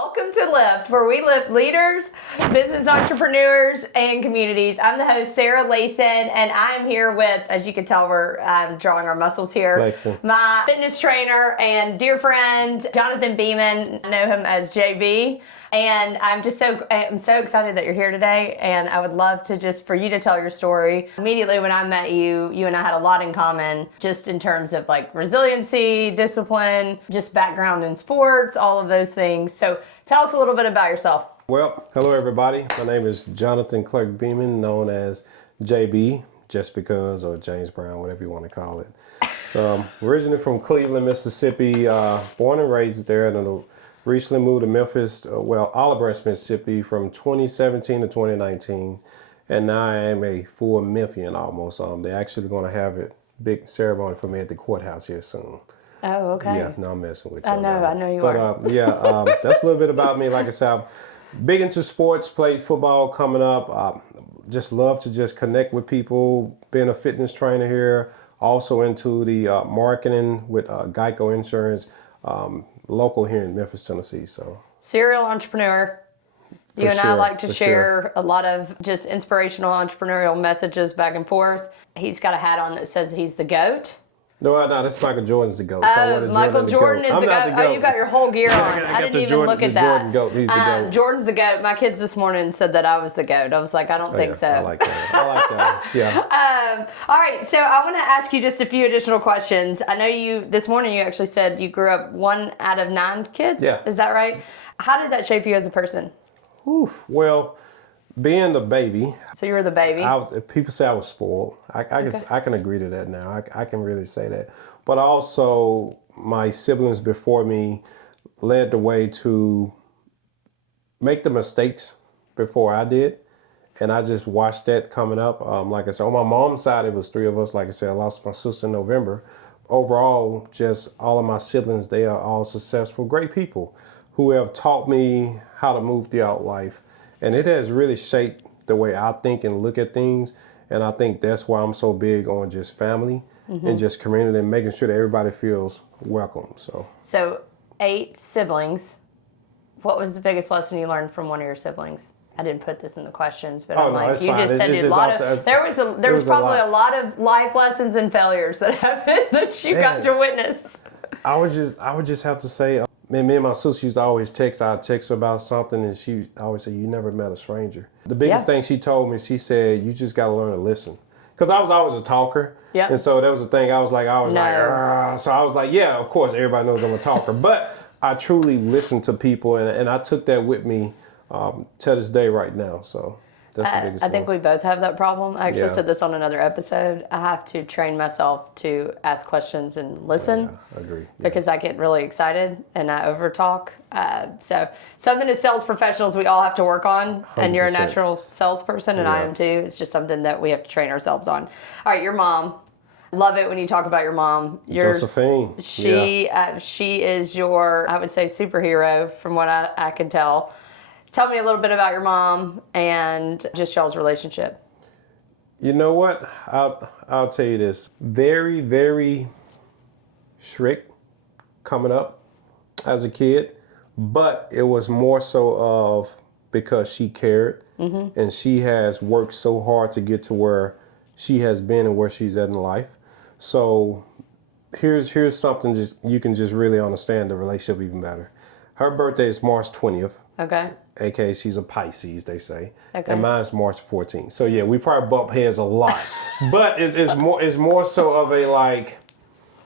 Welcome to Lift, where we lift leaders, business entrepreneurs, and communities. I'm the host, Sarah Layson, and I'm here with, as you can tell, we're drawing our muscles here, Layson. My fitness trainer and dear friend, Johnathan Beamon. I know him as JB, and I'm so excited that you're here today, and I would love to just for you to tell your story. Immediately when I met you, you and I had a lot in common, just in terms of like resiliency, discipline, just background in sports, all of those things. So tell us a little bit about yourself. Well, hello everybody. My name is Johnathan Clark Beamon, known as JB, just because, or James Brown, whatever you want to call it. So I'm originally from Cleveland, Mississippi, born and raised there, and then recently moved to Memphis, Olive Branch, Mississippi from 2017 to 2019. And now I am a full Memphian almost. They're actually going to have a big ceremony for me at the courthouse here soon. Oh, okay. Yeah, no, I'm messing with you. I know you are. But that's a little bit about me. Like I said, I'm big into sports, played football coming up. Just love to just connect with people, being a fitness trainer here. Also into the marketing with Geico Insurance, local here in Memphis, Tennessee. So serial entrepreneur. You and I like to share a lot of just inspirational entrepreneurial messages back and forth. He's got a hat on that says he's the GOAT. No, that's Michael Jordan's the GOAT. Oh, Michael Jordan is the GOAT. Oh, you got your whole gear on. I didn't even look at that. Jordan GOAT. He's the GOAT. Jordan's the GOAT. My kids this morning said that I was the GOAT. I was like, I don't think so. I like that. Yeah. All right, so I want to ask you just a few additional questions. I know this morning you actually said you grew up 1 out of 9 kids. Yeah. Is that right? How did that shape you as a person? Well, being the baby. So you were the baby? People say I was spoiled. I can agree to that now. I can really say that. But also, my siblings before me led the way to make the mistakes before I did. And I just watched that coming up. Like I said, on my mom's side, it was 3 of us. Like I said, I lost my sister in November. Overall, just all of my siblings, they are all successful, great people who have taught me how to move throughout life. And it has really shaped the way I think and look at things. And I think that's why I'm so big on just family and just community and making sure that everybody feels welcome. So 8 siblings. What was the biggest lesson you learned from one of your siblings? I didn't put this in the questions, but I'm like, you just said a lot of. There was probably a lot of life lessons and failures that happened that you got to witness. I would just have to say, me and my sister used to always text. I'd text her about something, and she always said, "You never met a stranger." The biggest thing she told me, she said, "You just got to learn to listen." Because I was always a talker, and so that was the thing. I was like, so I was like, yeah, of course, everybody knows I'm a talker, but I truly listen to people, and I took that with me to this day right now. So that's the biggest I think we both have that problem. I actually said this on another episode. I have to train myself to ask questions and listen. I agree. Because I get really excited and I overtalk. So something as sales professionals we all have to work on. 100%. And you're a natural salesperson, and I am too. It's just something that we have to train ourselves on. All right, your mom. Love it when you talk about your mom. Josephine. She is your, I would say, superhero from what I can tell. Tell me a little bit about your mom and just y'all's relationship. You know what? I'll tell you this. Very, very strict coming up as a kid, but it was more so of because she cared, and she has worked so hard to get to where she has been and where she's at in life. So here's something just you can just really understand the relationship even better. Her birthday is March 20th. Okay. AKA she's a Pisces, they say. Okay. And mine's March 14th. So yeah, we probably bump heads a lot. But it's more so of a like,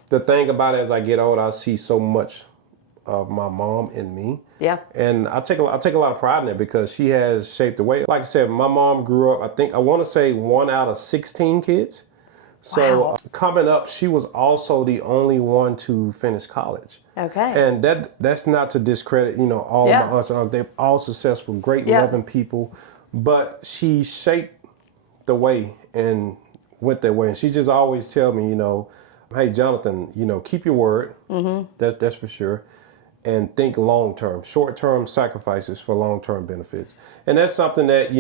the thing about it, as I get older, I see so much of my mom in me. Yeah. And I take a lot of pride in it because she has shaped the way. Like I said, my mom grew up, I want to say 1 out of 16 kids. So coming up, she was also the only one to finish college. Okay. And that's not to discredit, all of my aunts and uncles. They're all successful, great, loving people. But she shaped the way and went that way. And she just always tell me, hey, Johnathan, keep your word. That's for sure. And think long term. Short term sacrifices for long term benefits. And that's something that,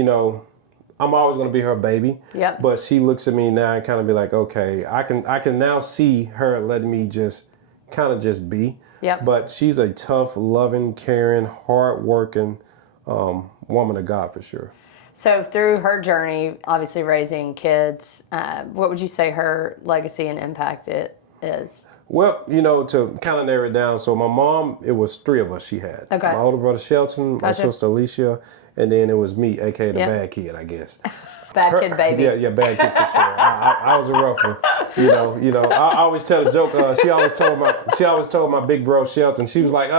I'm always going to be her baby. Yep. But she looks at me now and kind of be like, okay, I can now see her letting me just kind of just be. Yep. But she's a tough, loving, caring, hardworking woman of God for sure. So through her journey, obviously raising kids, what would you say her legacy and impact it is? Well, to kind of narrow it down, so my mom, it was 3 of us she had. Okay. My older brother Shelton, my Gotcha. sister Alicia, and then it was me, aka the Yep. bad kid, I guess. Bad kid baby. Yeah, bad kid for sure. I was a rough one. I always tell a joke. She always told my big bro Shelton. She was like,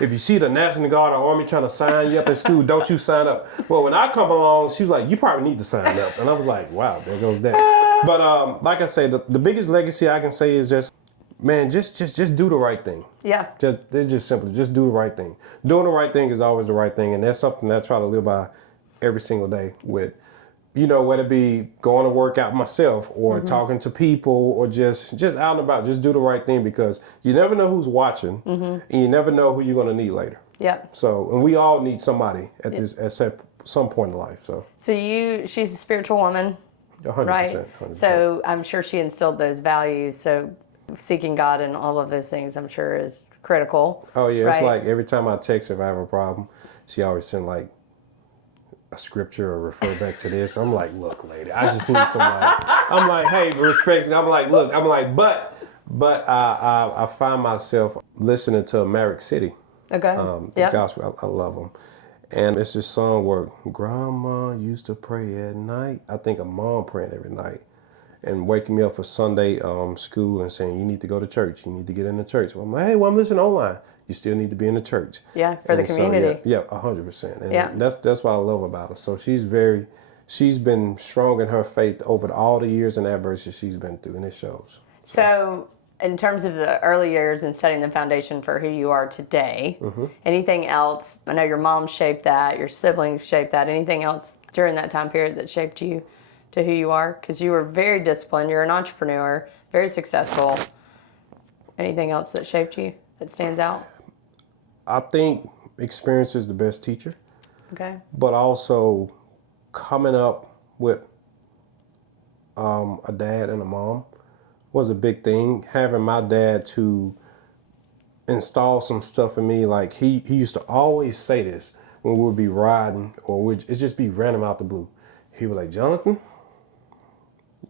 if you see the National Guard or Army trying to sign you up in school, don't you sign up. Well, when I come along, she was like, you probably need to sign up. And I was like, wow, there goes that. But like I say, the biggest legacy I can say is just, man, just do the right thing. Yeah. It's just simple. Just do the right thing. Doing the right thing is always the right thing, and that's something that I try to live by every single day with. Whether it be going to work out myself or talking to people or just out and about, just do the right thing because you never know who's watching and you never know who you're going to need later. Yep. So, and we all need somebody at some point in life. So she's a spiritual woman, 100%, right? 100%. So I'm sure she instilled those values. So seeking God and all of those things, I'm sure, is critical. Oh yeah, right? It's like every time I text her if I have a problem, she always send like a scripture or refer back to this. I'm like, look, lady, I just need somebody. I'm like, hey, respect. I'm like, look, but I find myself listening to Merrick City. Okay. The gospel, I love them. And it's this song where grandma used to pray at night. I think of mom praying every night and waking me up for Sunday school and saying, you need to go to church. You need to get in the church. Well, I'm like, hey, I'm listening online. You still need to be in the church. Yeah, for the community. So, yeah, 100%. And that's what I love about her. So she's been strong in her faith over all the years and adversity she's been through, and it shows. So in terms of the early years and setting the foundation for who you are today, anything else? I know your mom shaped that, your siblings shaped that. Anything else during that time period that shaped you to who you are? Because you were very disciplined. You're an entrepreneur, very successful. Anything else that shaped you that stands out? I think experience is the best teacher. Okay. But also coming up with a dad and a mom was a big thing. Having my dad to install some stuff in me, like he used to always say this when we would be riding or it'd just be random out the blue. He would like, Johnathan,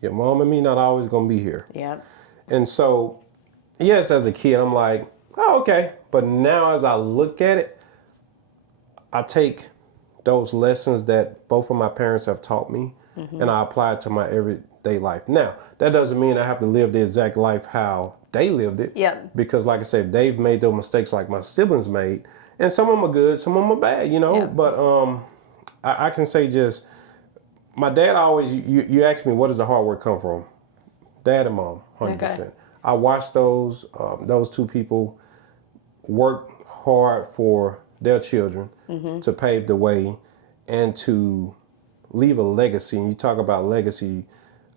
your mom and me not always gonna be here. Yep. And so, yes, as a kid, I'm like, oh, okay. But now as I look at it, I take those lessons that both of my parents have taught me and I apply it to my everyday life. Now, that doesn't mean I have to live the exact life how they lived it. Yep. Because like I said, they've made those mistakes like my siblings made. And some of them are good, some of them are bad, Yeah. But I can say just, my dad always, you ask me, where does the hard work come from? Dad and mom, 100%. Okay. I watched those two people work hard for their children to pave the way and to leave a legacy. And you talk about legacy,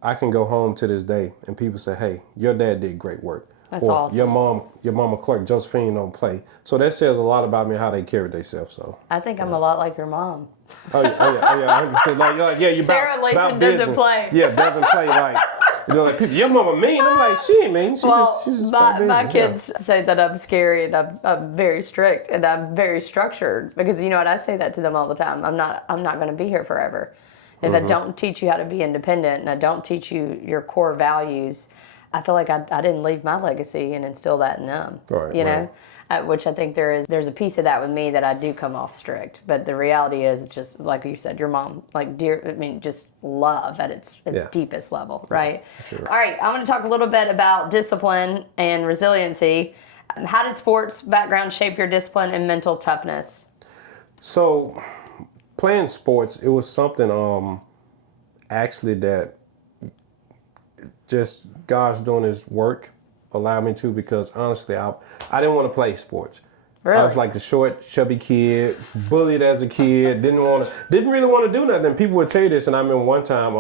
I can go home to this day and people say, hey, your dad did great work. That's or awesome. your mama clerk, Josephine, don't play. So that says a lot about me, how they carried themselves. So I think I'm a lot like your mom. oh yeah, 100%. Like you Sarah about Layson business. doesn't play. Yeah, doesn't play like like people. Your mama mean. I'm like, she ain't mean. She's just about my business. kids say that I'm scary and I'm very strict and I'm very structured because you know what, I say that to them all the time. I'm not going to be here forever. If I don't teach you how to be independent and I don't teach you your core values, I feel like I didn't leave my legacy and instill that in them. Right, you know, which I think there's a piece of that with me that I do come off strict, but the reality is it's just like you said, your mom, like just love at its deepest level, right? Sure. All right, I'm going to talk a little bit about discipline and resiliency. How did sports background shape your discipline and mental toughness? So, playing sports, it was something actually that just God's doing His work allowed me to, because honestly, I didn't want to play sports. Really? I was like the short, chubby kid, bullied as a kid, didn't really want to do nothing. People would tell you this, and I remember one time,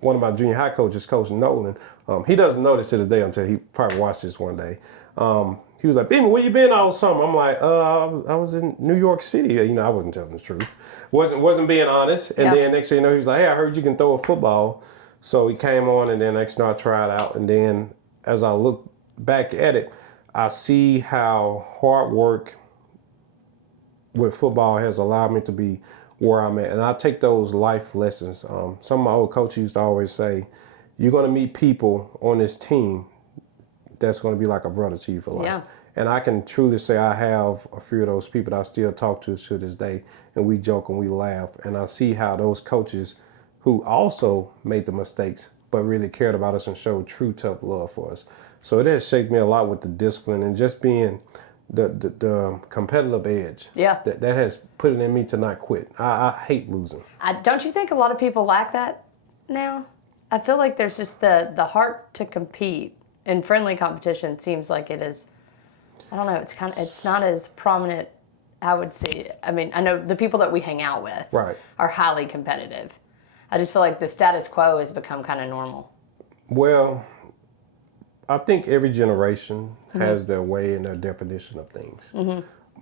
one of my junior high coaches, Coach Nolan, he doesn't know this to this day until he probably watched this one day. He was like, Beamon, where you been all summer? I'm like, I was in New York City. I wasn't telling the truth. Wasn't being honest. And then next thing you know, he was like, hey, I heard you can throw a football. So he came on, and then next thing I tried out. And then as I look back at it, I see how hard work with football has allowed me to be where I'm at. And I take those life lessons. Some of my old coaches used to always say, you're going to meet people on this team that's going to be like a brother to you for life. Yeah. And I can truly say I have a few of those people that I still talk to this day, and we joke and we laugh. And I see how those coaches who also made the mistakes but really cared about us and showed true tough love for us. So it has shaped me a lot with the discipline and just being the competitive edge. Yeah. That has put it in me to not quit. I hate losing. Don't you think a lot of people lack that now? I feel like there's just the heart to compete in friendly competition. Seems like it is. I don't know. It's not as prominent. I would say. I mean, I know the people that we hang out with are highly competitive. I just feel like the status quo has become kind of normal. Well, I think every generation has their way and their definition of things.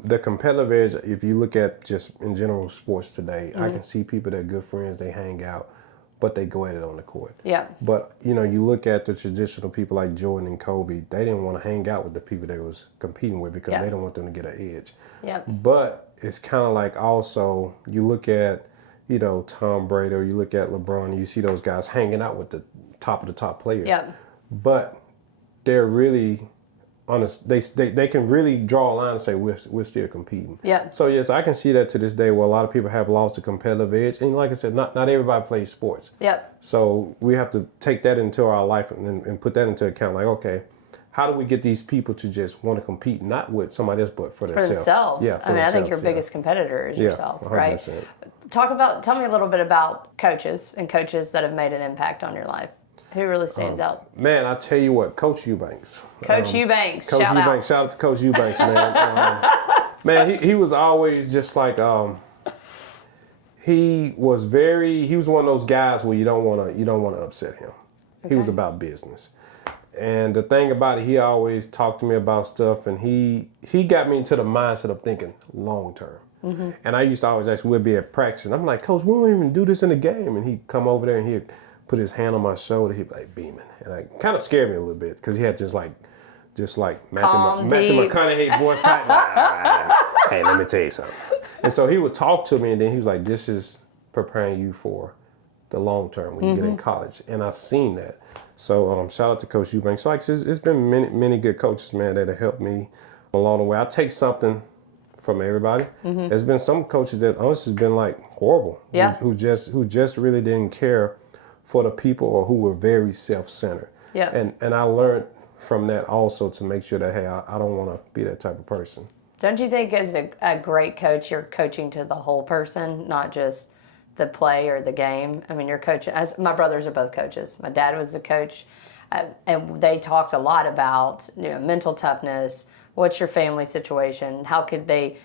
The competitive edge, if you look at just in general sports today, I can see people that are good friends, they hang out, but they go at it on the court. Yeah. But, you look at the traditional people like Jordan and Kobe, they didn't want to hang out with the people they was competing with because they don't want them to get an edge. Yeah. But it's kind of like also, you look at, Tom Brady, or you look at LeBron, and you see those guys hanging out with the top of the top players. Yeah. But they're really honest. They can really draw a line and say we're still competing. Yeah. So yes, I can see that to this day where a lot of people have lost the competitive edge, and like I said, not everybody plays sports. Yeah. So we have to take that into our life and put that into account. Like, okay, how do we get these people to just want to compete, not with somebody else, but for themselves? Yeah. I think your biggest competitor is yourself, 100%. Right? Tell me a little bit about coaches that have made an impact on your life. Who really stands out? Man, I tell you what, Coach Eubanks. Coach Eubanks. Coach Eubanks. Shout out to Coach Eubanks, man. Man, he was always just like he was one of those guys where you don't want to upset him. Okay. He was about business. And the thing about it, he always talked to me about stuff, and he got me into the mindset of thinking long term. And I used to always ask, we'd be at practice, and I'm like, Coach, we won't even do this in the game. And he'd come over there and he'd put his hand on my shoulder. He'd be like, Beamon. And it kind of scared me a little bit because he had just like Matthew McConaughey voice type. Hey, let me tell you something. And so he would talk to me, and then he was like, this is preparing you for the long term when you get in college. And I seen that. So shout out to Coach Eubanks. So it's been many good coaches, man, that have helped me along the way. I take something from everybody. There's been some coaches that honestly has been like horrible. Yeah. Who just really didn't care for the people, or who were very self-centered. Yeah. And I learned from that also to make sure that, hey, I don't want to be that type of person. Don't you think as a great coach, you're coaching to the whole person, not just the play or the game? I mean, you're coaching. As my brothers are both coaches. My dad was a coach, and they talked a lot about mental toughness. What's your family situation? How could they?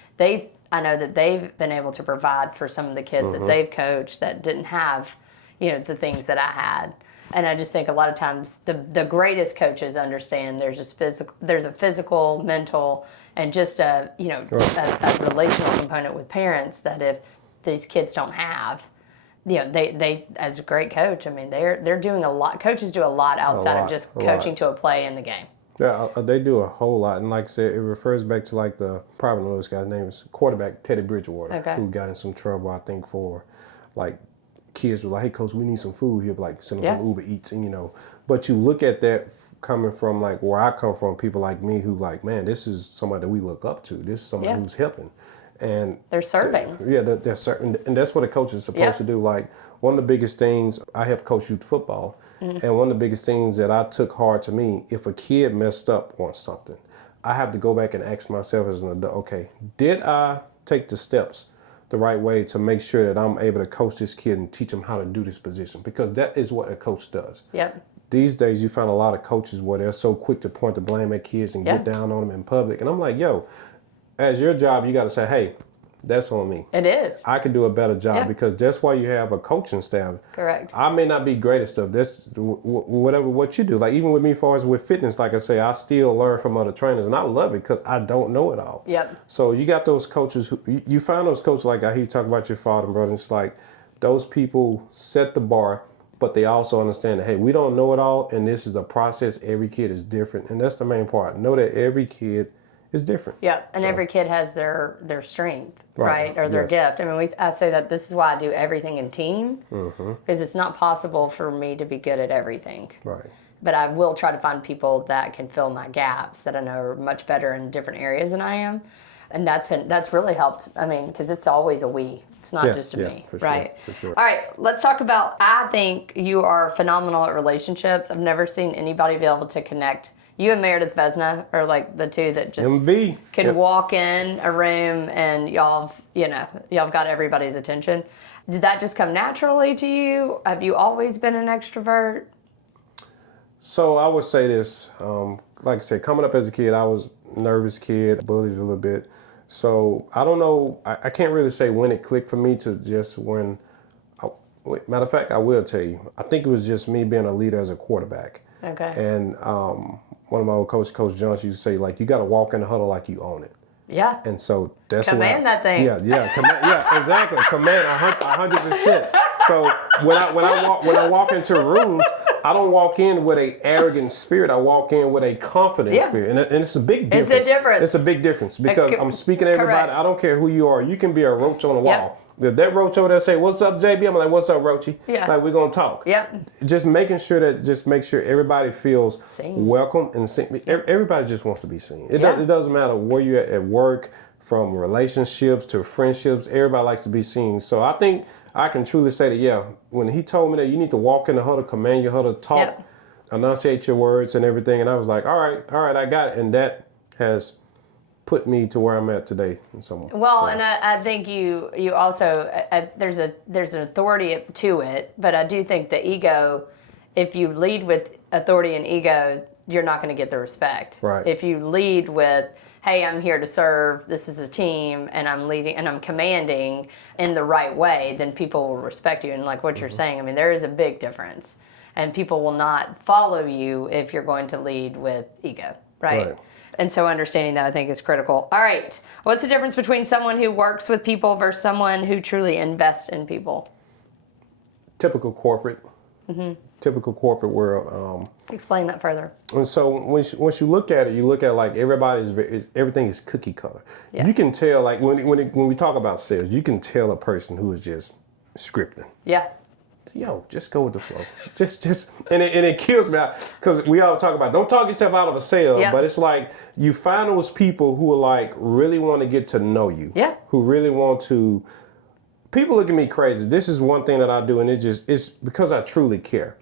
I know that they've been able to provide for some of the kids that they've coached that didn't have, the things that I had. And I just think a lot of times the greatest coaches understand there's a physical, mental, and just a relational component with parents that if these kids don't have, they as a great coach, I mean, they're doing a lot. Coaches do a lot outside of just coaching to a play in the game. Yeah, they do a whole lot. And like I said, it refers back to like probably one of those guys' name is quarterback Teddy Bridgewater, who got in some trouble, I think, for like kids were like, hey, Coach, we need some food. He'll be like, send them some Uber Eats. And, but you look at that coming from like where I come from, people like me who like, man, this is somebody that we look up to. This is somebody who's helping. And they're serving. They're serving. And that's what a coach is supposed to do. Like one of the biggest things, I helped coach youth football. And one of the biggest things that I took hard to me, if a kid messed up on something, I have to go back and ask myself as an adult, okay, did I take the steps the right way to make sure that I'm able to coach this kid and teach him how to do this position? Because that is what a coach does. Yep. These days you find a lot of coaches where they're so quick to point the blame at kids and get down on them in public. And I'm like, yo, as your job, you got to say, hey, that's on me. It is. I can do a better job because that's why you have a coaching staff. Correct. I may not be great at stuff. That's what you do. Like even with me, as far as with fitness, like I say, I still learn from other trainers, and I love it because I don't know it all. Yep. So you got those coaches who you find those coaches like I hear you talk about your father and brother. It's like those people set the bar, but they also understand that, hey, we don't know it all, and this is a process. Every kid is different, and that's the main part. Know that every kid is different. Yeah, and every kid has their strength, right? Or their gift. I mean, I say that this is why I do everything in team, because it's not possible for me to be good at everything. Right. But I will try to find people that can fill my gaps that I know are much better in different areas than I am. And that's really helped. I mean, because it's always a we. It's not just a me, for right? Sure, for sure. All right, let's talk about, I think you are phenomenal at relationships. I've never seen anybody be able to connect. You and Meredith Vesna are like the two that just MV. can walk in a room and y'all got everybody's attention. Did that just come naturally to you? Have you always been an extrovert? So I would say this, like I said, coming up as a kid, I was a nervous kid, bullied a little bit. So I don't know, I can't really say when it clicked for me to just when, matter of fact, I will tell you, I think it was just me being a leader as a quarterback. Okay. And one of my old Coach Johnson used to say, like, you got to walk in the huddle like you own it. Yeah. And so that's command that thing. Yeah, exactly. Command 100%. So when I walk into rooms, I don't walk in with an arrogant spirit. I walk in with a confident spirit, and it's a big difference. It's a difference. It's a big difference because I'm speaking to everybody. Correct. I don't care who you are. You can be a roach on the wall. If that roach over there say, "What's up, JB?" I'm like, "What's up, Roachy?" Yeah. Like, we're gonna talk. Yep. Just make sure everybody feels Seen. welcome and seen. Everybody just wants to be seen. It doesn't matter where you're at work, from relationships to friendships. Everybody likes to be seen. So I think I can truly say that, when he told me that you need to walk in the huddle, command your huddle, talk, enunciate your words and everything, and I was like, all right, I got it. And that has put me to where I'm at today in some way. Well, and I think you also, there's an authority to it, but I do think the ego, if you lead with authority and ego, you're not going to get the respect. Right. If you lead with, hey, I'm here to serve, this is a team, and I'm leading and I'm commanding in the right way, then people will respect you. And like what you're saying, I mean, there is a big difference. And people will not follow you if you're going to lead with ego, right? And so understanding that, I think, is critical. All right. What's the difference between someone who works with people versus someone who truly invests in people? Typical corporate world. Explain that further. And so once you look at it, you look at like everything is cookie cutter. Yeah. You can tell, like when we talk about sales, you can tell a person who is just scripting. Yeah. Yo, just go with the flow. Just and it kills me because we all talk about don't talk yourself out of a sale, but it's like you find those people who are like really want to get to know you. Yeah. Who really want to. People look at me crazy. This is one thing that I do, and it's because I truly care.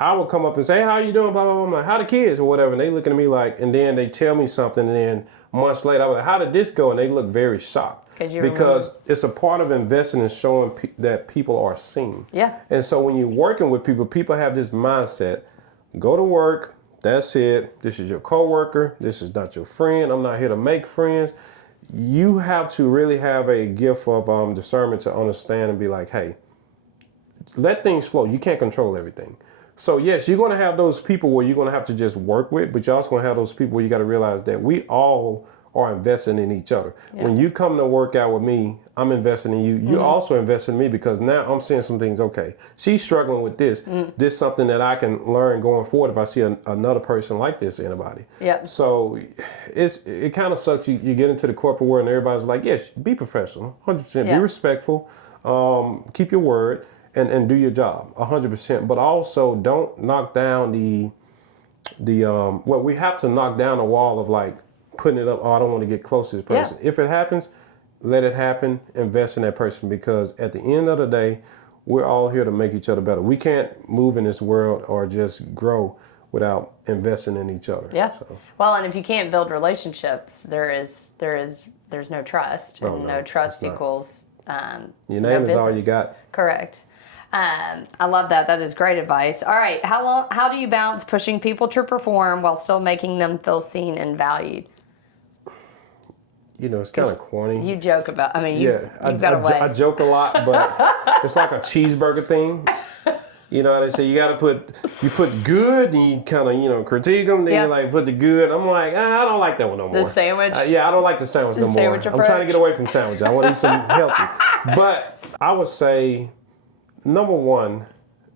I will come up and say, hey, how you doing? Blah, blah, blah. I'm like, how the kids or whatever. And they looking at me like, and then they tell me something, and then months later, I'm like, how did this go? And they look very shocked. Because it's a part of investing and showing that people are seen. Yeah. And so when you're working with people, people have this mindset, go to work, that's it. This is your coworker. This is not your friend. I'm not here to make friends. You have to really have a gift of discernment to understand and be like, hey, let things flow. You can't control everything. So yes, you're going to have those people where you're going to have to just work with, but you're also going to have those people where you got to realize that we all are investing in each other. Yeah. When you come to work out with me, I'm investing in you. You also invest in me because now I'm seeing some things. Okay, she's struggling with this. This is something that I can learn going forward if I see another person like this, anybody. Yeah. So it kind of sucks. You get into the corporate world and everybody's like, yes, be professional, 100%. Be respectful, keep your word, and do your job, 100%. But also don't knock down we have to knock down the wall of like, putting it up, I don't want to get close to this person. Yeah. If it happens, let it happen, invest in that person, because at the end of the day, we're all here to make each other better. We can't move in this world or just grow without investing in each other. Yeah. So. Well, and if you can't build relationships, there's no trust. And no trust equals your name is all you got. Correct. I love that. That is great advice. All right. How do you balance pushing people to perform while still making them feel seen and valued? You know, it's kind of corny. You joke about, I joke a lot, but it's like a cheeseburger thing. You know how they say you put good, and you kind of, critique them, then you like put the good. I'm like, I don't like that one no more. The sandwich? I don't like the sandwich no more. I'm trying to get away from sandwich. I want to eat some healthy. But I would say, number one,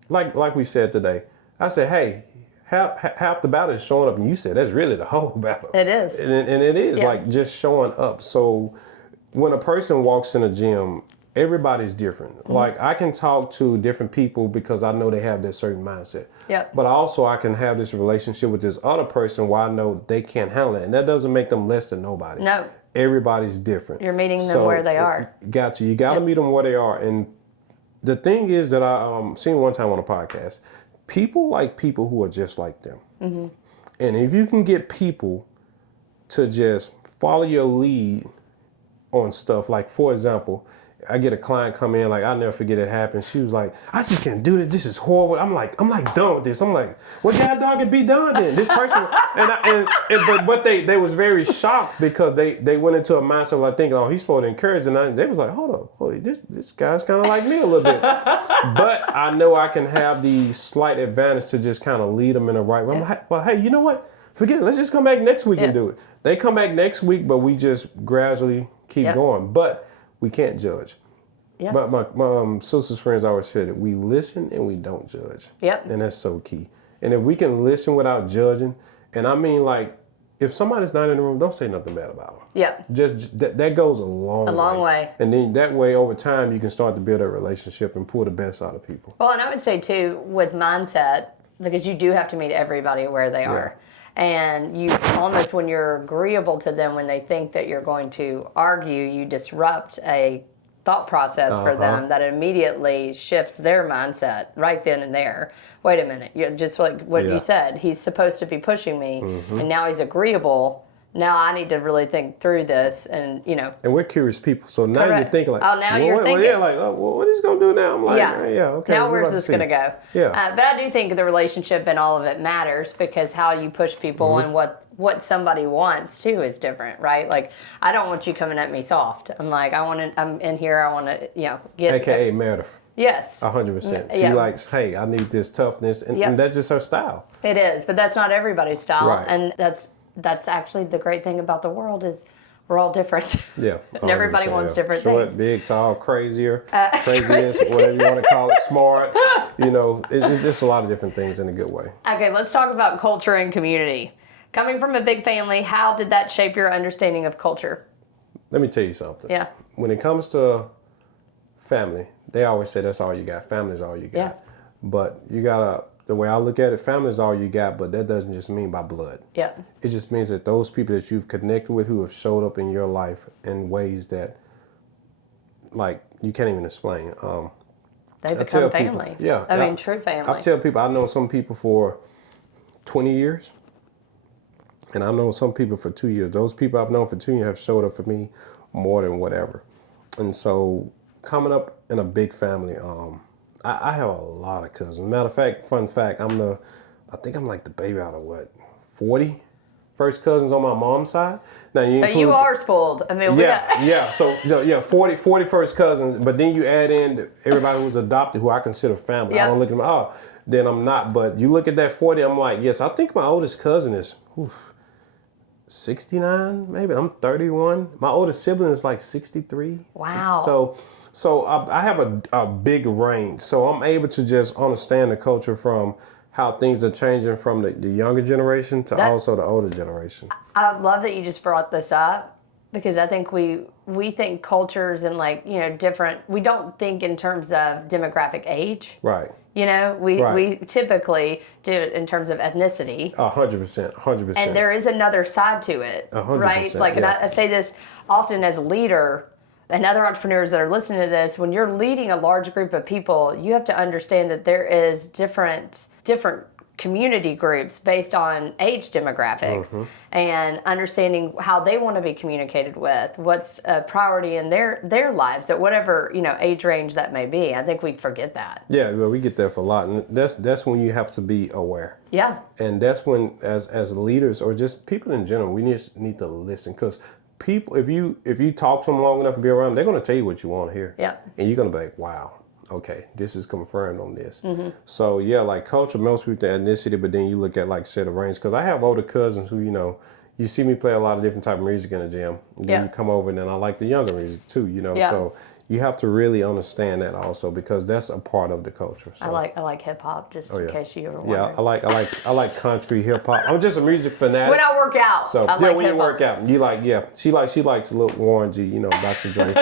like we said today, I said, hey, half the battle is showing up, and you said that's really the whole battle. It is. And it is like just showing up. So when a person walks in a gym, everybody's different. Mm-hmm. Like I can talk to different people because I know they have that certain mindset. Yep. But also I can have this relationship with this other person where I know they can't handle it. And that doesn't make them less than nobody. No. Everybody's different. You're meeting them where they are. Got you. You got to meet them where they are. And the thing is that I seen one time on a podcast, people like people who are just like them. Mm-hmm. And if you can get people to just follow your lead on stuff, like for example, I get a client come in, like I'll never forget it happened. She was like, I just can't do this. This is horrible. I'm like done with this. I'm like, well, God dog it be done then. This person but they was very shocked because they went into a mindset of like thinking, oh, he's supposed to encourage, and they was like, hold up, this guy's kind of like me a little bit. But I know I can have the slight advantage to just kind of lead them in the right way. I'm like, well, hey, you know what? Forget it. Let's just come back next week and do it. They come back next week, but we just gradually keep going. But we can't judge. Yeah. But my sister's friends always said it. We listen and we don't judge. Yep. And that's so key. And if we can listen without judging, and I mean like, if somebody's not in the room, don't say nothing bad about them. Yeah. Just that goes a long way. And then that way, over time, you can start to build a relationship and pull the best out of people. Well, and I would say too, with mindset, because you do have to meet everybody where they are. And you almost, when you're agreeable to them, when they think that you're going to argue, you disrupt a thought process for them that immediately shifts their mindset right then and there. Wait a minute, you're just like what you said, he's supposed to be pushing me, and now he's agreeable. Now I need to really think through this, and And we're curious people, so now you're thinking like, now you're thinking. Well, like, oh, well, what is he gonna do now? I'm like, okay. Now where's this gonna go? Yeah. But I do think the relationship and all of it matters, because how you push people and what somebody wants too is different, right? Like, I don't want you coming at me soft. I'm like, I'm in here. I want to, get. AKA Meredith. Yes. 100%. She likes, hey, I need this toughness, and that's just her style. It is, but that's not everybody's style, right. And that's actually the great thing about the world is we're all different. Yeah. And everybody wants different Short, things. big, tall, crazier, craziness, whatever you want to call it, smart. It's just a lot of different things in a good way. Okay, let's talk about culture and community. Coming from a big family, how did that shape your understanding of culture? Let me tell you something. Yeah. When it comes to family, they always say that's all you got. Family's all you got. Yeah. But you gotta, the way I look at it, family's all you got, but that doesn't just mean by blood. Yeah. It just means that those people that you've connected with who have showed up in your life in ways that, like, you can't even explain. They become family. People, I mean, true family. I tell people, I know some people for 20 years, and I know some people for 2 years. Those people I've known for 2 years have showed up for me more than whatever. And so coming up in a big family, I have a lot of cousins. Matter of fact, fun fact, I think I'm like the baby out of 40 first cousins on my mom's side. Now you are spoiled. I mean, So 40 first cousins, but then you add in everybody who's adopted, who I consider family. I don't look at them, then I'm not. But you look at that 40, I'm like, yes, I think my oldest cousin is 69, maybe. I'm 31. My oldest sibling is like 63. Wow. So I have a big range. So I'm able to just understand the culture from how things are changing from the younger generation to also the older generation. I love that you just brought this up, because I think we think cultures and different, we don't think in terms of demographic age. Right. We typically do it in terms of ethnicity. 100%. And there is another side to it, 100%, right? Like, and I say this often as a leader, and other entrepreneurs that are listening to this, when you're leading a large group of people, you have to understand that there is different community groups based on age demographics, and understanding how they want to be communicated with, what's a priority in their lives at whatever age range that may be. I think we forget that. Yeah, well, we get there for a lot, and that's when you have to be aware. Yeah. And that's when, as leaders or just people in general, we need to listen, because people, if you talk to them long enough to be around, they're going to tell you what you want to hear. Yeah. And you're going to be like, wow. Okay, this is confirmed on this. So like culture, most people think ethnicity, but then you look at, like, say, the range. Because I have older cousins who, you see me play a lot of different type of music in the gym. And then you come over, and then I like the younger music too, So you have to really understand that also, because that's a part of the culture. So. I like hip hop, just in case you ever wondered. Yeah, I like country, hip hop. I'm just a music fanatic. When I work out, so I like when you hip-hop. work out, you like she likes a little Warren G, Dr. Dre,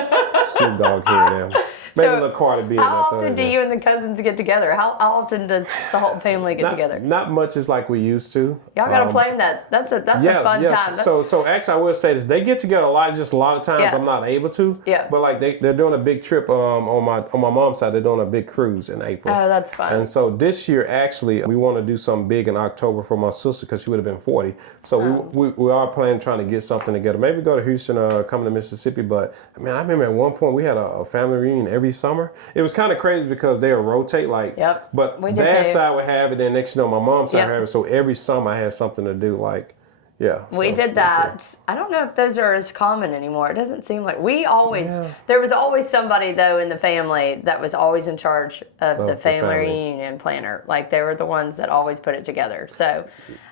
Snoop Dogg here and there. Maybe a little Cardi B. How often do you and the cousins get together? How often does the whole family get together? Not much as like we used to. Y'all gotta plan that. That's a fun time. So actually, I will say this: they get together a lot. Just a lot of times, I'm not able to. Yeah. But like they're doing a big trip on my mom's side. They're doing a big cruise in April. Oh, that's fun. And so this year, actually, we want to do something big in October for my sister because she would have been 40. So we are planning trying to get something together. Maybe go to Houston or come to Mississippi. But I remember at one point we had a family reunion every summer. It was kind of crazy because they would rotate, but dad's side would have it, and next my mom's side would have it. So every summer I had something to do, We did that. I don't know if those are as common anymore. It doesn't seem like there was always somebody though in the family that was always in charge of the family reunion planner. Like they were the ones that always put it together. So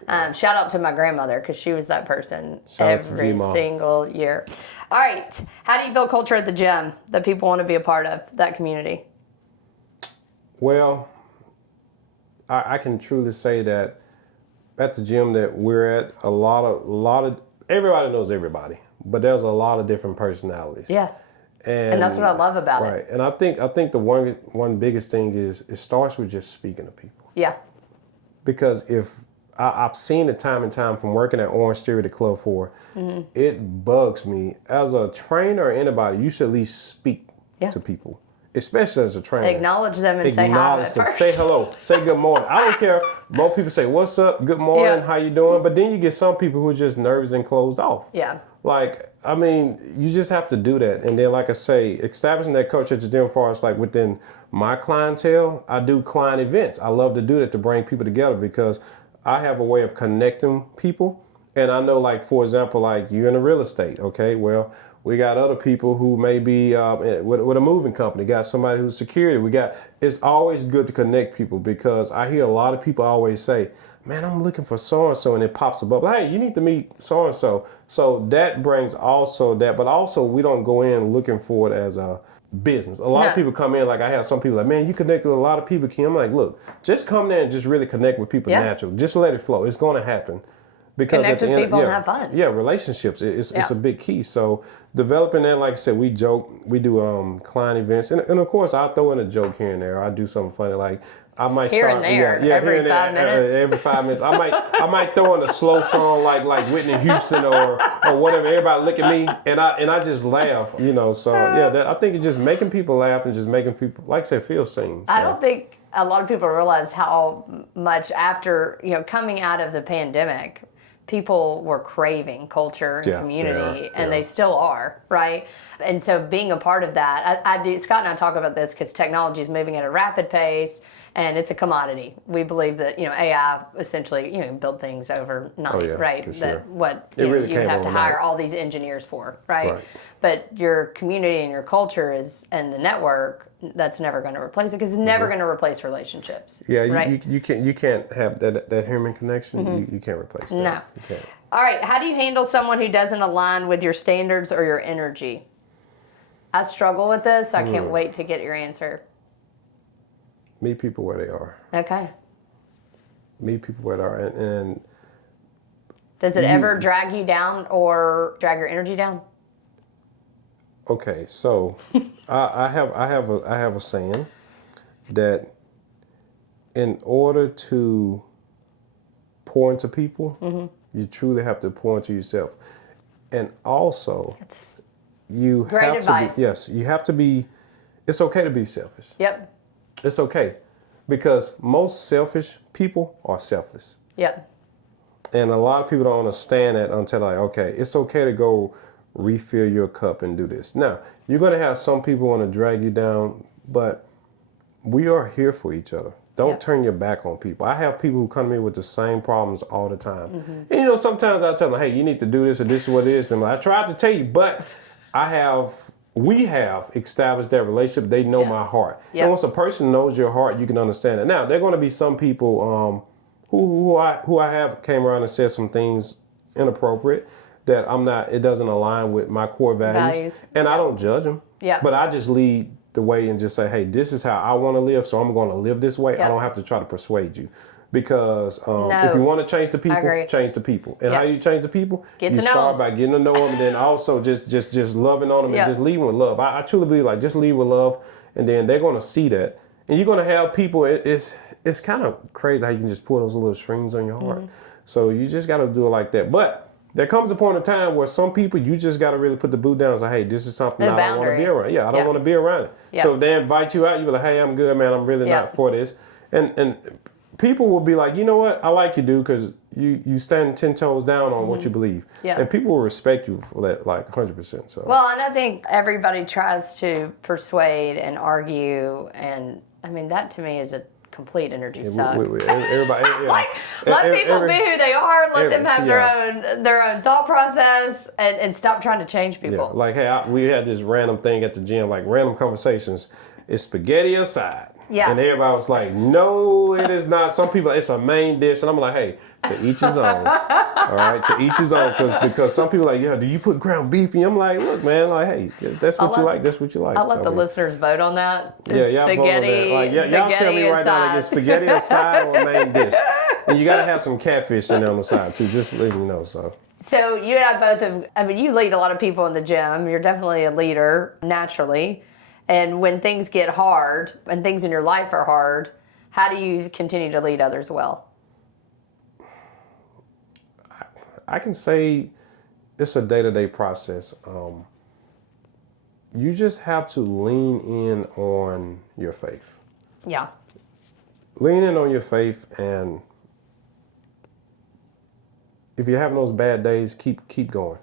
shout out to my grandmother because she was that person every single year. All right. How do you build culture at the gym that people want to be a part of, that community? Well, I can truly say that at the gym that we're at, a lot of everybody knows everybody, but there's a lot of different personalities. Yeah. And that's what I love about it. Right. And I think the one biggest thing is it starts with just speaking to people. Yeah. Because if I've seen it time and time from working at Orange Theory to Club 4, it bugs me. As a trainer or anybody, you should at least speak to people, especially as a trainer. Acknowledge them and say hi first. Say hello, say good morning. I don't care. Most people say, what's up, good morning, how you doing? But then you get some people who are just nervous and closed off. Yeah. You just have to do that. And then, like I say, establishing that culture at the gym for us, within my clientele, I do client events. I love to do that to bring people together because I have a way of connecting people. And I know, for example, you're in the real estate, okay? Well, we got other people who may be with a moving company, got somebody who's security. It's always good to connect people because I hear a lot of people always say, man, I'm looking for so-and-so, and it pops up, hey, you need to meet so-and-so. So that brings also that, but also we don't go in looking for it as a business. A lot of people come in, I have some people man, you connect with a lot of people, Kim. I'm like, look, just come there and just really connect with people naturally. Just let it flow. It's going to happen. Because connect with people and have fun. Yeah, relationships, it's a big key. So developing that, like I said, we joke, we do client events. And of course, I'll throw in a joke here and there. I do something funny, I might here start and there, every 5 minutes. Every 5 minutes, I might throw in a slow song like Whitney Houston or whatever. Everybody look at me and I just laugh, So I think it's just making people laugh and just making people, like I said, feel seen. So. I don't think a lot of people realize how much after coming out of the pandemic, people were craving culture and community, and they still are, right? And so being a part of that, I do. Scott and I talk about this because technology is moving at a rapid pace. And it's a commodity. We believe that AI essentially build things overnight, right? That what you have to hire all these engineers for, right? But your community and your culture and the network, that's never going to replace it because it's never going to replace relationships. Yeah, right? you can't have that human connection. You can't replace that. No. You can't. All right. How do you handle someone who doesn't align with your standards or your energy? I struggle with this. I can't wait to get your answer. Meet people where they are. Okay. Meet people where they are, and does it ever drag you down or drag your energy down? Okay, so I have a saying that in order to pour into people, you truly have to pour into yourself, and also you have to be. Yes, you have to be. It's okay to be selfish. Yep. It's okay, because most selfish people are selfless. Yep. And a lot of people don't understand that until okay, it's okay to go refill your cup and do this. Now, you're going to have some people want to drag you down, but we are here for each other. Don't turn your back on people. I have people who come to me with the same problems all the time. And sometimes I tell them, hey, you need to do this or this is what it is. And I tried to tell you, but we have established that relationship. They know my heart. And once a person knows your heart, you can understand it. Now, there are going to be some people who I have came around and said some things inappropriate. that it doesn't align with my core values. And I don't judge them. Yeah. But I just lead the way and just say, hey, this is how I want to live, so I'm going to live this way. I don't have to try to persuade you. Because if you want to change the people, change the people. And how you change the people? You start by getting to know them, and then also just loving on them and just leading with love. I truly believe, like, just lead with love, and then they're going to see that. And you're going to have people, it's kind of crazy how you can just pull those little strings on your heart. So you just got to do it like that. But there comes a point in time where some people, you just got to really put the boot down and say, hey, this is something I don't want to be around. Yeah, I don't want to be around it. So if they invite you out, you be like, hey, I'm good, man. I'm really not for this. And people will be like, you know what? I like you, dude, because you stand 10 toes down on what you believe. Yeah. And people will respect you for that, like, 100%. So. Well, and I think everybody tries to persuade and argue, and I mean, that to me is a complete energy suck. Everybody, like, let people be who they are. Let them have their own thought process, and stop trying to change people. Yeah. Like, hey, we had this random thing at the gym, like random conversations. Is spaghetti aside? Yeah. And everybody was like, no, it is not. Some people, it's a main dish. And I'm like, hey, to each his own. All right, to each his own. Because some people are like, yeah, do you put ground beef in? I'm like, look, man, like, hey, that's what you like. That's what you like. I'll let the listeners vote on that. Y'all vote on that. Like, y'all tell me right now, like, is spaghetti a side or a main dish? And you got to have some catfish in there on the side, too, just to let you know, so. So you and I both have, I mean, you lead a lot of people in the gym. You're definitely a leader, naturally. And when things get hard and things in your life are hard, how do you continue to lead others well? I can say it's a day-to-day process. You just have to lean in on your faith. Yeah. Lean in on your faith, and if you're having those bad days, keep going.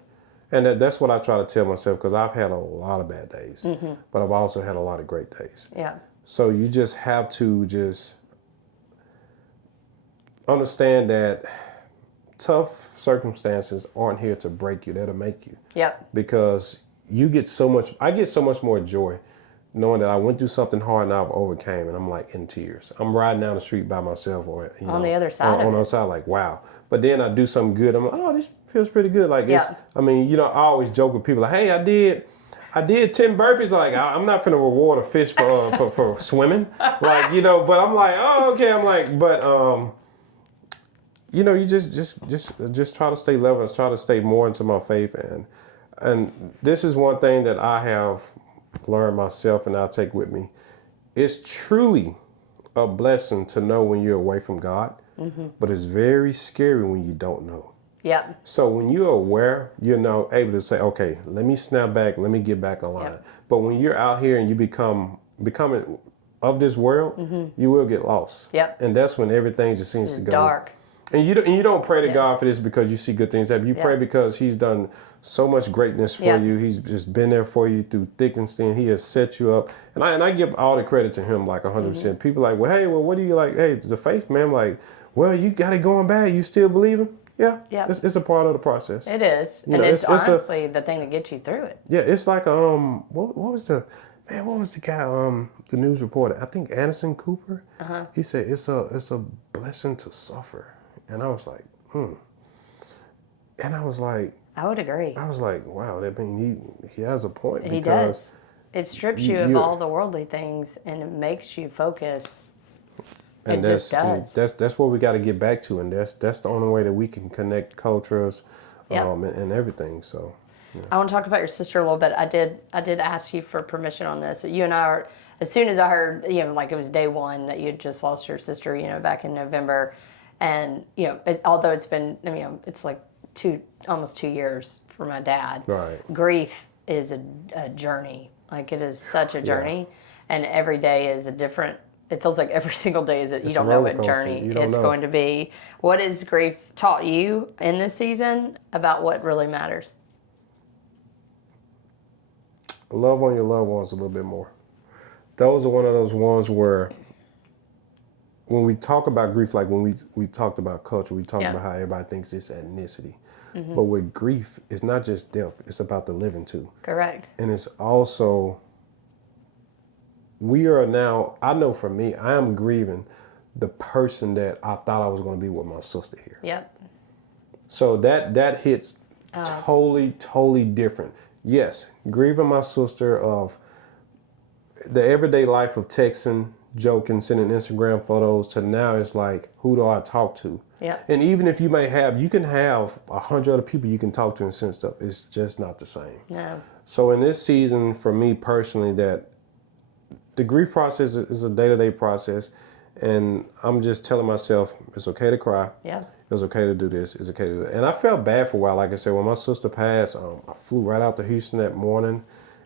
And that's what I try to tell myself, because I've had a lot of bad days, but I've also had a lot of great days. Yeah. So you just have to just understand that tough circumstances aren't here to break you, they're to make you. Yep. Because I get so much more joy knowing that I went through something hard and I've overcame, and I'm like in tears. I'm riding down the street by myself, or on the other side. On the other side, like, wow. But then I do something good. I'm like, oh, this feels pretty good. Like, I mean, I always joke with people like, hey, I did 10 burpees. Like, I'm not finna reward a fish for swimming. Like, but I'm like, oh, okay. I'm like, but you just try to stay level, try to stay more into my faith, and this is one thing that I have learned myself and I'll take with me. It's truly a blessing to know when you're away from God, but it's very scary when you don't know. Yeah. So when you're aware, you're now able to say, okay, let me snap back, let me get back online. Yep. But when you're out here and you becoming of this world, you will get lost. Yep. And that's when everything just seems to go dark. And you don't pray to God for this because you see good things happen. You pray because He's done so much greatness for you. He's just been there for you through thick and thin. He has set you up. And I give all the credit to Him, like 100%. People are like, well, hey, what do you like? Hey, the faith, man. I'm like, well, you got it going bad. You still believing? Yeah. It's a part of the process. It is. And it's honestly the thing that gets you through it. Yeah, it's like, what was the guy, the news reporter? I think Anderson Cooper. He said it's a blessing to suffer. And I was like, And I was like, I would agree. I was like, wow, that mean he has a point. He does. It strips you of all the worldly things and it makes you focus. And that's what we got to get back to, and that's the only way that we can connect cultures, and everything. So, I want to talk about your sister a little bit. I did ask you for permission on this. You and I are, as soon as I heard, like it was day one that you had just lost your sister, back in November, and although it's been, it's like almost 2 years for my dad. Right. Grief is a journey. Like it is such a journey, and every day is a different. It feels like every single day is that you don't know what journey it's going to be. What has grief taught you in this season about what really matters? Love on your loved ones a little bit more. Those are one of those ones where when we talk about grief, like when we talked about culture, we talked about how everybody thinks it's ethnicity. But with grief, it's not just death. It's about the living too. Correct. And it's also... we are now, I know for me, I am grieving the person that I thought I was going to be with my sister here. Yep. So that hits Totally different. Yes, grieving my sister of the everyday life of texting, joking, sending Instagram photos to now it's like, who do I talk to? Yeah. And even if you can have 100 other people you can talk to and send stuff, it's just not the same. No. So in this season, for me personally, that the grief process is a day-to-day process, and I'm just telling myself it's okay to cry. Yeah. It's okay to do this. It's okay to do that. And I felt bad for a while. Like I said, when my sister passed, I flew right out to Houston that morning,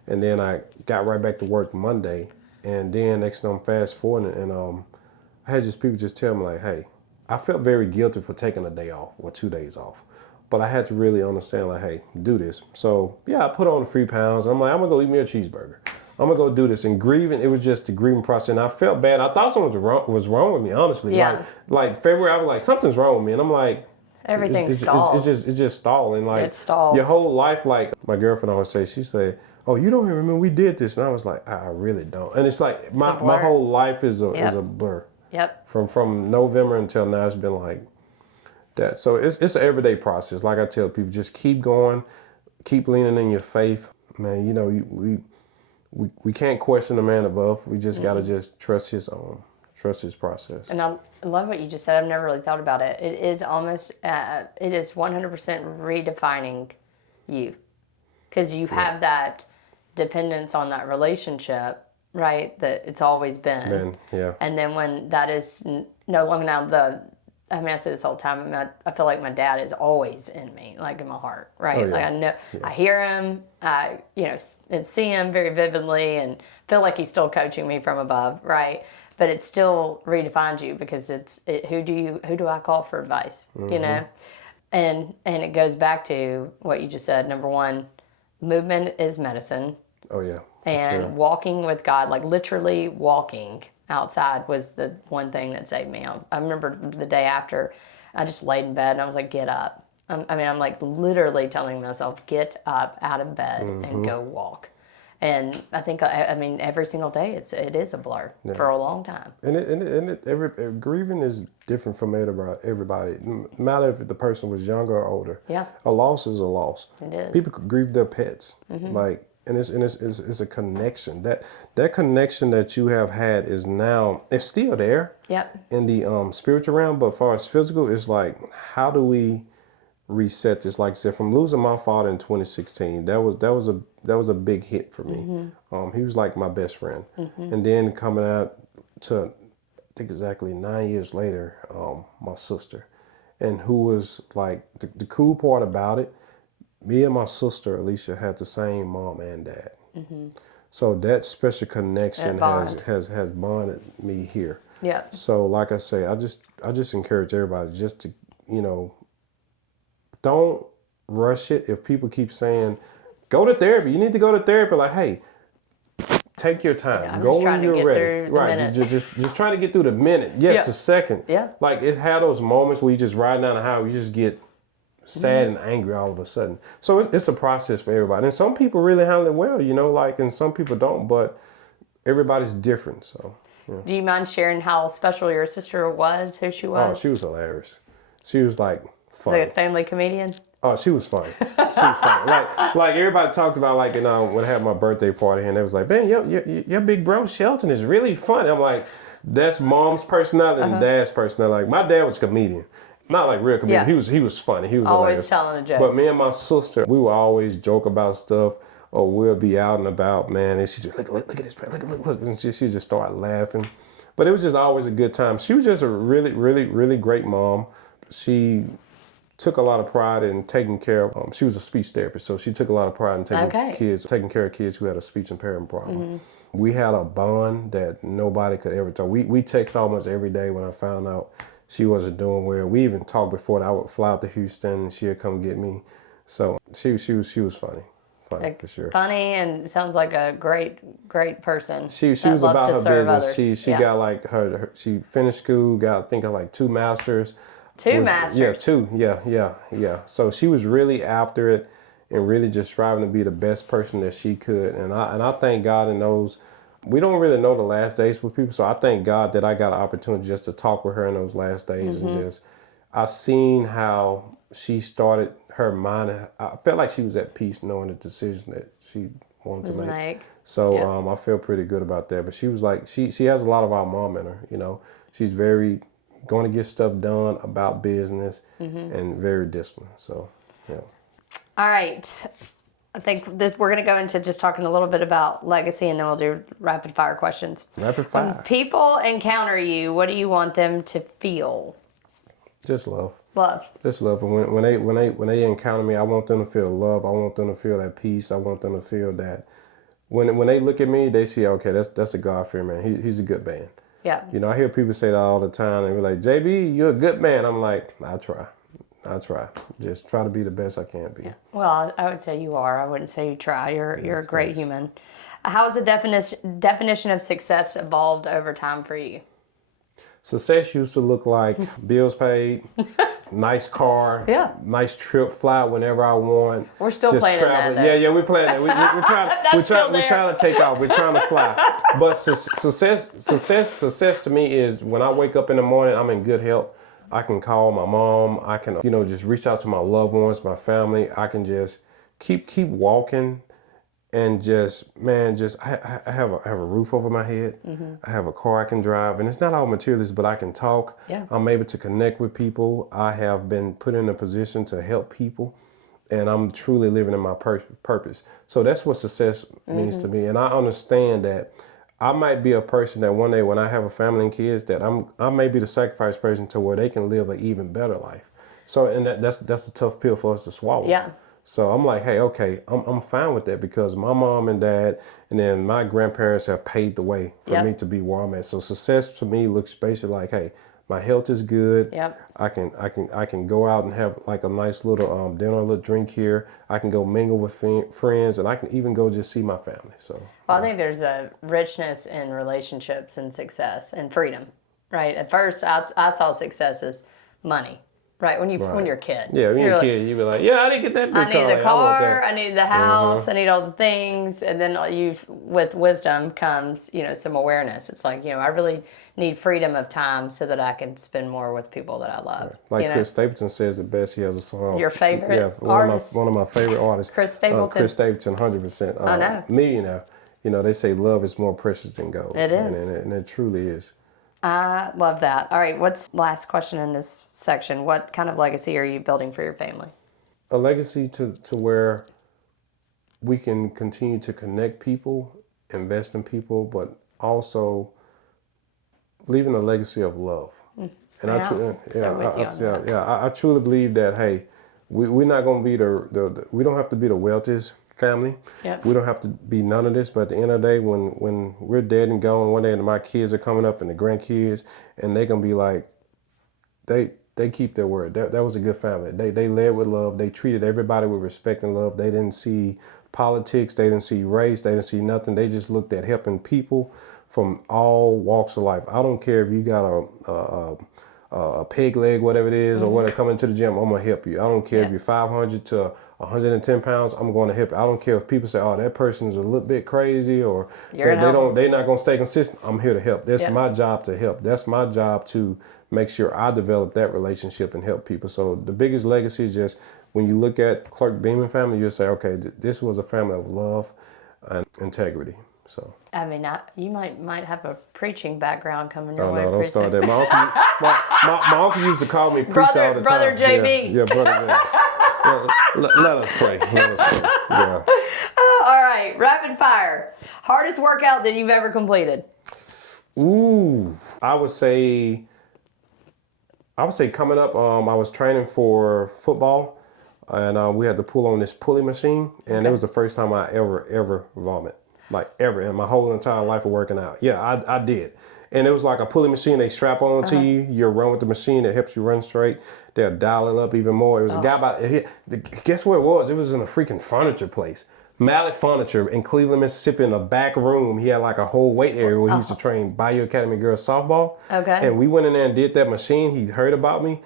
and then I got right back to work Monday. And then next thing I'm fast forwarding, and I had just people just tell me like, hey, I felt very guilty for taking a day off or 2 days off. But I had to really understand like, hey, do this. So yeah, I put on the 3 pounds. I'm like, I'm gonna go eat me a cheeseburger. I'm gonna go do this. And grieving, it was just the grieving process. And I felt bad. I thought something was wrong with me, honestly. Yeah. Like February, I was like, something's wrong with me. And I'm like, Everything's stalled. it's just stalling. Like It's stalled. your whole life, like my girlfriend always say, she said, oh, you don't even remember we did this. And I was like, I really don't. And it's like my whole life is a blur. Yep. From November until now, it's been like that. So it's an everyday process. Like I tell people, just keep going, keep leaning in your faith. Man, you know, we can't question the man above. We just gotta just trust his process. And I love what you just said. I've never really thought about it. It is almost, it is 100% redefining you, because you have that dependence on that relationship, right? That it's always been. Yeah. And then when that is no longer now, I say this all the time. I feel like my dad is always in me, like in my heart, right? Oh, yeah. Like I know, I hear him, and see him very vividly, and feel like he's still coaching me from above, right? But it still redefines you, because who do I call for advice, you know? And it goes back to what you just said. Number one, movement is medicine. Oh yeah. And walking with God, like literally walking outside, was the one thing that saved me. I remember the day after, I just laid in bed and I was like, get up. I'm like literally telling myself, get up out of bed and go walk. And I think, every single day it is a blur for a long time. And grieving is different from everybody. No matter if the person was younger or older. Yeah. A loss is a loss. It is. People could grieve their pets. Like, and it's a connection. That connection that you have had is now, it's still there. Yep. In the spiritual realm, but as far as physical, it's like, how do we reset this? Like I said, from losing my father in 2016, that was a big hit for me. He was like my best friend. And then coming out to, I think exactly 9 years later, my sister, and who was like the cool part about it, me and my sister Alicia had the same mom and dad. So that special connection has bonded me here. Yeah. So like I say, I just encourage everybody just to, don't rush it. If people keep saying, go to therapy, you need to go to therapy. Like, hey, take your time. Yeah, go when you're ready. Right. Just trying to get through the minute. Yes, the second. Yeah. Like it had those moments where you just ride down the highway, you just get sad and angry all of a sudden. So it's a process for everybody. And some people really handle it well, and some people don't, but everybody's different. So yeah. Do you mind sharing how special your sister was, who she was? Oh, she was hilarious. She was like funny. Like a family comedian? Oh, she was funny. She was funny. Like everybody talked about, like, when I had my birthday party, and they was like, man, your big bro Shelton is really funny. I'm like, that's mom's personality and dad's personality. Like, my dad was a comedian. Not like real comedian. Yeah. He was funny. He was always hilarious. Telling a joke. But me and my sister, we would always joke about stuff, or we'll be out and about, man, and she'd be look at this, look, and she just start laughing. But it was just always a good time. She was just a really, really, really great mom. She took a lot of pride in taking care of, she was a speech therapist, so she took a lot of pride in taking care of kids who had a speech impairment problem. We had a bond that nobody could ever talk. We text almost every day. When I found out she wasn't doing well, we even talked before that I would fly out to Houston and she'd come get me. So she was funny for sure. Funny, and sounds like a great person. She was about her business. Others. She got like she finished school, got I think like 2 masters. Masters. Yeah, 2. Yeah. So she was really after it and really just striving to be the best person that she could. And I thank God in those. We don't really know the last days with people, so I thank God that I got an opportunity just to talk with her in those last days and just I seen how she started her mind, I felt like she was at peace knowing the decision that she wanted to make. Like, So yeah. I feel pretty good about that. But she was like, she has a lot of our mom in her. You know, she's very going to get stuff done about business and very disciplined. So, yeah. All right. I think we're going to go into just talking a little bit about legacy, and then we'll do rapid fire questions. Rapid fire. When people encounter you, what do you want them to feel? Just love. Love. Just love. And when they encounter me, I want them to feel love. I want them to feel that peace. I want them to feel that when they look at me, they see, okay, that's a God-fearing man. He's a good man. Yeah. You know, I hear people say that all the time. And they're like, JB, you're a good man. I'm like, I try. Just try to be the best I can be. Yeah. Well, I would say you are. I wouldn't say you try. You're a great human. How has the definition of success evolved over time for you? Success used to look like bills paid, nice car, nice trip, fly whenever I want. We're still just playing traveling. that. Yeah, we're playing that. We're trying to take off. We're trying to fly. But success to me is when I wake up in the morning, I'm in good health. I can call my mom. I can, just reach out to my loved ones, my family. I can just keep walking, and I have a roof over my head. I have a car I can drive, and it's not all materialist, but I can talk. Yeah. I'm able to connect with people. I have been put in a position to help people, and I'm truly living in my purpose. So that's what success means to me, and I understand that. I might be a person that one day when I have a family and kids that I may be the sacrifice person to where they can live an even better life. So and that's a tough pill for us to swallow. Yeah. So I'm like, hey, okay, I'm fine with that because my mom and dad and then my grandparents have paved the way for me to be where I'm at. So success to me looks basically like, hey, my health is good. Yep. I can go out and have like a nice little dinner, a little drink here. I can go mingle with friends, and I can even go just see my family. So. Well, I think there's a richness in relationships and success and freedom, right? At first, I saw success as money, right? When you're a kid. Yeah, when you're a kid, you be like, yeah, I didn't get that big car. I need the car, I need the house, Mm-hmm. I need all the things, and then with wisdom comes, some awareness. It's like, I really need freedom of time so that I can spend more with people that I love. Like Chris Stapleton says it best. He has a song. Your favorite artist? One of my favorite artists. Chris Stapleton. Chris Stapleton, 100%. I know. Millionaire. They say love is more precious than gold. It is. And it truly is. I love that. All right, what's the last question in this section? What kind of legacy are you building for your family? A legacy to where we can continue to connect people, invest in people, but also leaving a legacy of love. And I truly believe that, hey, we're not going to be we don't have to be the wealthiest family. Yep. We don't have to be none of this, but at the end of the day, when we're dead and gone one day and my kids are coming up and the grandkids, and they're going to be like, they keep their word. That was a good family. They led with love. They treated everybody with respect and love. They didn't see politics. They didn't see race. They didn't see nothing. They just looked at helping people from all walks of life. I don't care if you got a peg leg, whatever it is, or whatever, coming to the gym, I'm going to help you. I don't care if you're 500 to 110 pounds, I'm going to help you. I don't care if people say, oh, that person's a little bit crazy or they're not going to stay consistent. I'm here to help. That's my job to help. That's my job to make sure I develop that relationship and help people. So the biggest legacy is just when you look at Clark Beamon family, you'll say, okay, this was a family of love and integrity. So. I mean, you might have a preaching background coming your way. No, don't start that. My uncle used to call me preach all the time. Brother JB. Yeah, brother JB. Let us pray. Yeah. All right, rapid fire. Hardest workout that you've ever completed? Ooh, I would say coming up, I was training for football, and we had to pull on this pulley machine, and it was the first time I ever vomit. Like ever in my whole entire life of working out. Yeah, I did. And it was like a pulley machine they strap on to you. You run with the machine that helps you run straight. They'll dial it up even more. It was a guy guess where it was? It was in a freaking furniture place. Mallet Furniture in Cleveland, Mississippi, in the back room. He had like a whole weight area where he used to train Bayou Academy girls softball. Okay. And we went in there and did that machine. He heard about me.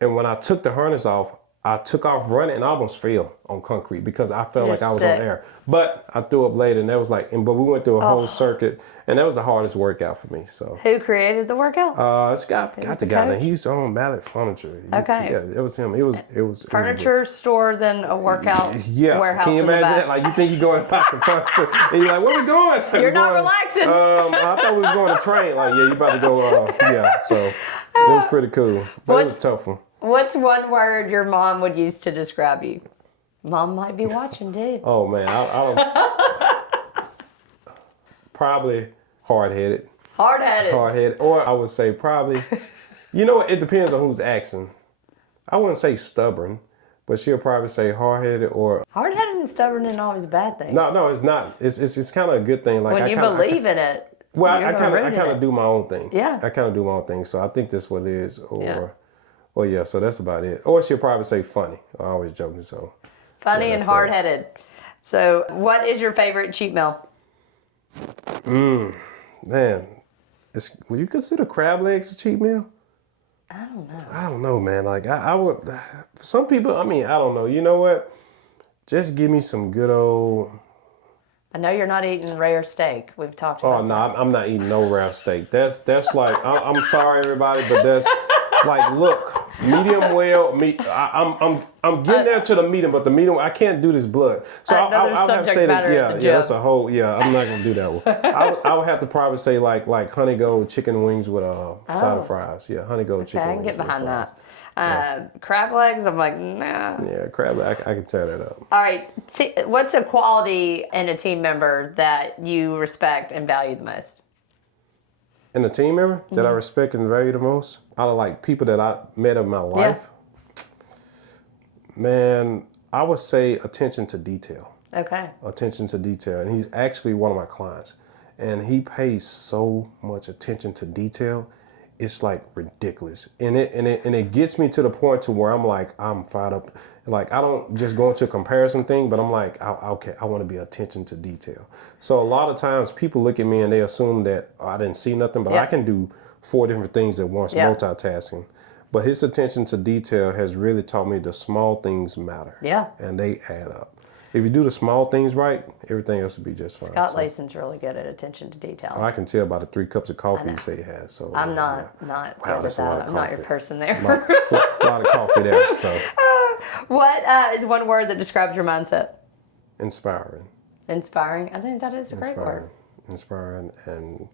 And when I took the harness off, I took off running and I almost fell on concrete because I felt You're like I was sick. on air. But I threw up later, and that was like, but we went through a whole circuit, and that was the hardest workout for me. So Who created the workout? this guy, got the guy. He used to own Mallet Furniture. Okay. Yeah, it was him. It was Furniture store than a workout warehouse. Can you in the imagine back. that? Like, you think you're going to buy some furniture, and you're like, where we going? You're not going, relaxing. I thought we was going to train. Like, yeah, you about to go. So it was pretty cool, but it was a tough one. What's one word your mom would use to describe you? Mom might be watching, too. Oh man, I don't. Probably hard-headed. Hard-headed. Or I would say probably. You know, it depends on who's asking. I wouldn't say stubborn, but she'll probably say hard-headed or. Hard-headed and stubborn isn't always a bad thing. No, it's not. It's kind of a good thing. Like when you believe in it. Well, you're I kind rooted of do my own thing. Yeah. I kind of do my own thing. So I think that's what it is. Or, Yeah. well, yeah. So that's about it. Or she'll probably say funny. I'm always joking. So. Funny Yeah, and that's hard-headed. So, what is your favorite cheat meal? Man, would you consider crab legs a cheat meal? I don't know. I don't know, man. Like I would. For some people, I mean, I don't know. You know what? Just give me some good old. I know you're not eating rare steak. We've talked about Oh no, I'm not eating no rare steak. That's like I'm sorry everybody, but that's like look, medium well. I'm getting there to the medium, but the medium I can't do this blood. So I'll have to say that. Yeah, that's a whole. Yeah, I'm not gonna do that one. I would have to probably say like honey gold chicken wings with side of fries. Yeah, honey gold chicken I wings. can get behind with that. Crab legs, I'm like, nah. fries. Yeah, crab leg. I can tear that up. All right. What's a quality in a team member that you respect and value the most? And the team member that I respect and value the most, out of like people that I met in my life, man, I would say attention to detail. Okay. Attention to detail. And he's actually one of my clients. And he pays so much attention to detail. It's like ridiculous. And it gets me to the point to where I'm like, I'm fired up. Like I don't just go into a comparison thing, but I'm like, okay, I want to be attention to detail. So a lot of times people look at me and they assume that I didn't see nothing, but I can do 4 different things at once, multitasking. But his attention to detail has really taught me the small things matter. Yeah. And they add up. If you do the small things right, everything else will be just fine. Scott Layson's really good at attention to detail. I can tell by the 3 cups of coffee you say he has. So I'm not good that's at a lot that. of I'm not your coffee. person there. A lot of coffee there. So What is one word that describes your mindset? inspiring. Inspiring. I think that is a great word. Inspiring, and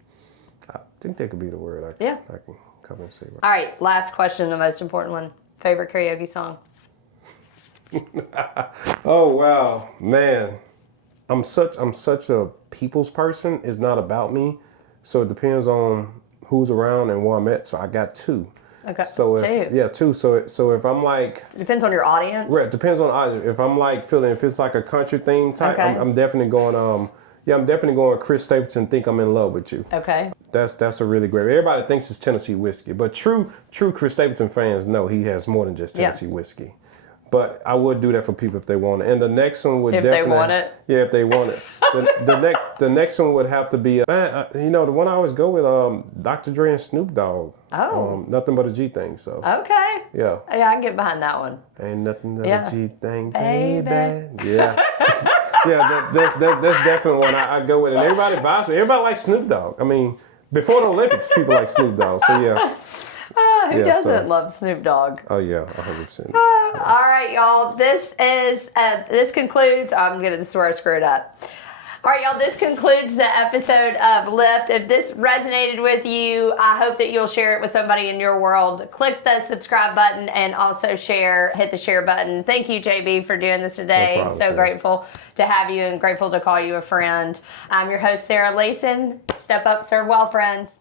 I think that could be the word I can come and say. Right. All right, last question, the most important one. Favorite karaoke song? Oh wow, man! I'm such a people's person. It's not about me, so it depends on who's around and where I'm at. So I got 2. Okay. So if, 2. So if I'm like, It depends on your audience. right, it depends on either. If I'm like feeling, if it's like a country theme type, Okay. I'm definitely going. I'm definitely going Chris Stapleton. Think I'm in love with you. Okay. That's a really great. Everybody thinks it's Tennessee whiskey, but true Chris Stapleton fans know he has more than just Tennessee whiskey. But I would do that for people if they want it. And the next one would If definitely. they want it? Yeah, if they want it. The next one would have to be, the one I always go with, Dr. Dre and Snoop Dogg. Oh. Nothing but a G thing. So. Okay. Yeah. Yeah, I can get behind that one. Ain't nothing but Yeah. a G thing, Baby. baby. Yeah. Yeah, that's definitely one I go with. And everybody vibes with. Everybody likes Snoop Dogg. I mean, before the Olympics, people like Snoop Dogg. So yeah. Who doesn't love Snoop Dogg? Oh yeah, 100%. All right, y'all. This concludes. I'm getting the story screwed up. All right, y'all. This concludes the episode of Lift. If this resonated with you, I hope that you'll share it with somebody in your world. Click the subscribe button and also hit the share button. Thank you, JB, for doing this today. No problem, so Sarah. grateful to have you and grateful to call you a friend. I'm your host, Sarah Layson. Step up, serve well, friends.